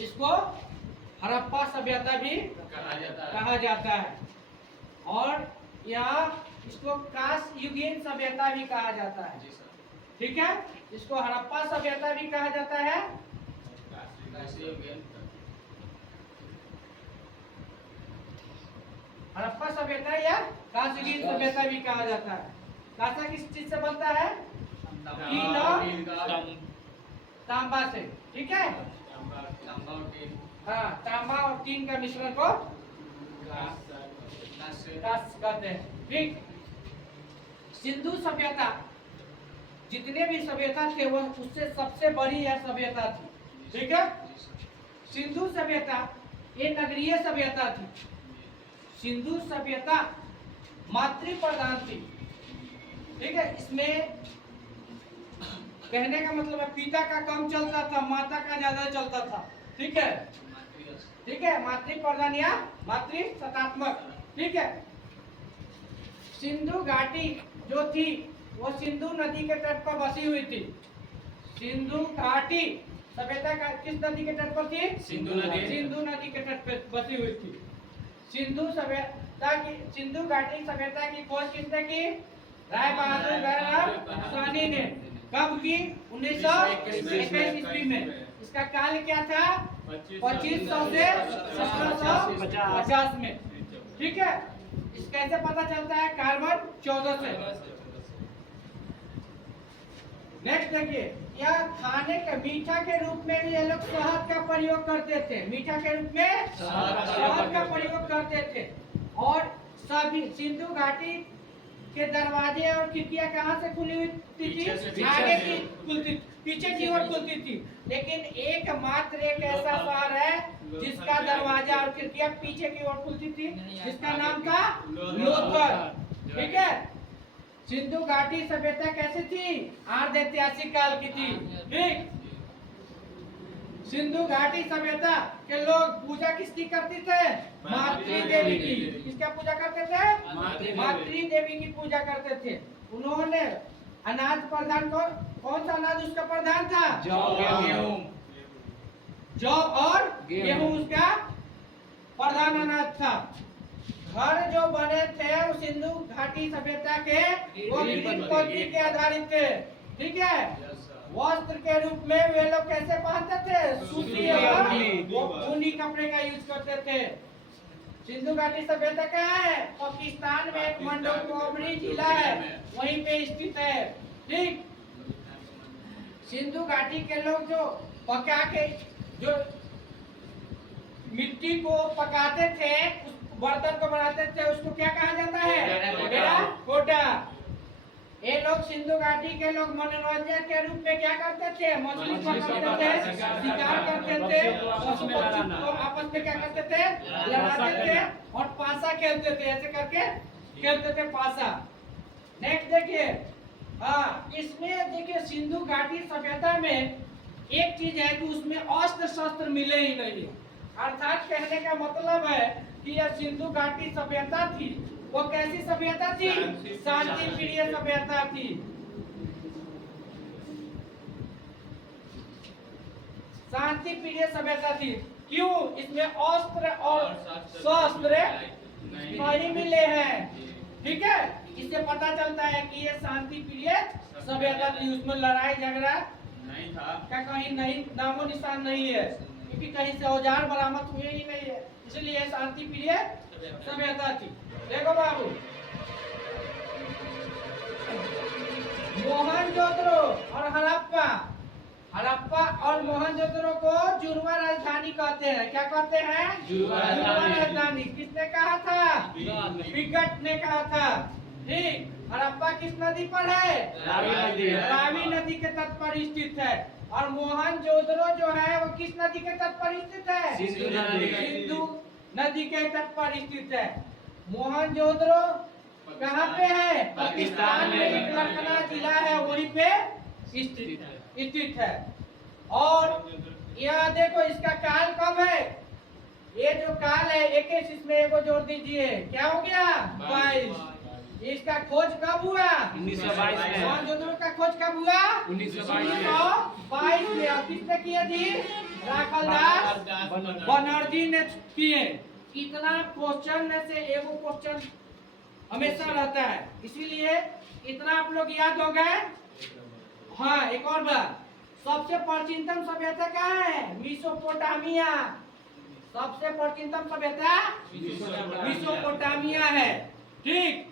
इसको हड़प्पा सभ्यता भी कहा जाता है। और यहाँ इसको कांस्य युगीन सभ्यता भी कहा जाता है। ठीक है, इसको हड़प्पा सभ्यता भी कहा जाता है। हड़प्पा सभ्यता या कांस्य युगीन सभ्यता भी कहा जाता है। कांसा किस चीज से बनता है? टीन और तांबा से। ठीक है, हाँ, तांबा और टीन का मिश्रण को कांस्य कहते हैं। ठीक, सिंधु सभ्यता जितने भी सभ्यता थे वो उससे सबसे बड़ी यह सभ्यता थी। ठीक है, सिंधु सभ्यता ये नगरीय सभ्यता थी। सिंधु सभ्यता मातृ प्रधान थी। ठीक है, इसमें कहने का मतलब है पिता का कम चलता था, माता का ज्यादा चलता था। ठीक है, ठीक है, मातृ प्रधान या मातृ सत्तात्मक। ठीक है, सिंधु घाटी जो थी वो सिंधु नदी के तट पर बसी हुई थी। सिंधु घाटी सभ्यता का किस नदी के तट पर थी? सिंधु नदी के तट पर बसी हुई थी। सिंधु घाटी सभ्यता की खोज किसने की? राय बहादुर गैराम ने। कब की? 1921 ईस्वी में। इसका काल क्या था? 2500 से 1750 में। ठीक है, इस कैसे पता चलता है? कार्बन 14 से। नेक्स्ट देखिए, यह खाने के मीठा के रूप में भी ये लोग शहद का प्रयोग करते थे। मीठा के रूप में शहद का प्रयोग करते थे। और सभी सिंधु घाटी के दरवाजे और खिड़कियां कहाँ से खुली हुई थी? आगे की खुलती, पीछे की ओर खुलती थी। लेकिन एकमात्र एक ऐसा शहर है जिसका दरवाजा और खिड़कियां पीछे की ओर खुलती थी, जिसका नाम था लोथल। ठीक है, सिंधु घाटी सभ्यता कैसी थी? अर्ध ऐतिहासिक काल की थी। ठीक, सिंधु घाटी सभ्यता के लोग पूजा किसकी करते थे? मातृ देवी की। किसका पूजा करते थे? मातृ देवी की पूजा करते थे। उन्होंने अनाज प्रधान को, कौन सा अनाज उसका प्रधान था? जौ और गेहूं उसका प्रधान अनाज था। घर जो बने थे वो सिंधु घाटी सभ्यता के वो पद्धति के आधारित थे। ठीक है, वस्त्र के रूप में वे लोग कैसे पहनते थे? सूती और ऊनी कपड़े का यूज करते थे। सिंधु घाटी सभ्यता कहाँ है? पाकिस्तान में एक मंडोकोमरी जिला है, वहीं पे स्थित है। ठीक, सिंधु घाटी के लोग जो पका के जो मिट्टी को पकाते थे, उस बर्तन को बनाते थे, उसको क्या कहा जाता है? टेराकोटा। ये लोग सिंधु घाटी के लोग मनोरंजन के रूप में क्या करते थे? मछली पकड़ते थे, शिकार करते थे, पशु पक्षी को आपस में क्या करते थे? लड़ाते थे और पासा खेलते थे। ऐसे करके खेलते थे पासा। नेक्स्ट देखिए, हाँ, इसमें देखिए सिंधु घाटी सभ्यता में एक चीज है कि उसमें अस्त्र शस्त्र मिले ही नहीं। अर्थात कहने का मतलब है कि यह सिंधु घाटी सभ्यता थी, वो कैसी सभ्यता थी? शांति प्रिय सभ्यता थी। शांति प्रिय सभ्यता थी। क्यों? इसमें अस्त्र और शस्त्र नहीं मिले हैं। ठीक है, इससे पता चलता है कि ये शांति प्रिय सभ्यता थी। उसमें लड़ाई झगड़ा नहीं था, क्या कहीं नहीं, नामो निशान नहीं है, क्योंकि कहीं से औजार बरामद हुए ही नहीं है। इसलिए शांति प्रिय सभ्यता थी। देखो बाबू, मोहनजोदड़ो और हड़प्पा और मोहनजोदड़ो को जुड़वा राजधानी कहते हैं। क्या कहते हैं? जुड़वा राजधानी। किसने कहा था? विकट ने कहा था। ठीक, हड़प्पा किस नदी पर है? रावी नदी के तट पर स्थित है। और मोहनजोदड़ो जो है वो किस नदी के तट पर स्थित है? सिंधु नदी के तट पर स्थित है। मोहनजोदड़ो कहाँ पे है? पाकिस्तान में एक लखनऊ जिला है, वहीं पे स्थित है। और यह देखो इसका काल कब है? ये जो काल है 21, इसमें एगो जोड़ दीजिए, क्या हो गया? 22। इसका खोज कब हुआ? 1922 में। मोहनजोदड़ो का खोज कब हुआ? 1922 में। किसने किया थी? राखल दास बनर्जी ने किए। इतना क्वेश्चन में से एगो क्वेश्चन हमेशा रहता है, इसीलिए इतना आप लोग याद हो गए। हाँ, एक और बात, सबसे प्राचीनतम सभ्यता क्या है? मेसोपोटामिया। सबसे प्राचीनतम सभ्यता मेसोपोटामिया है। ठीक,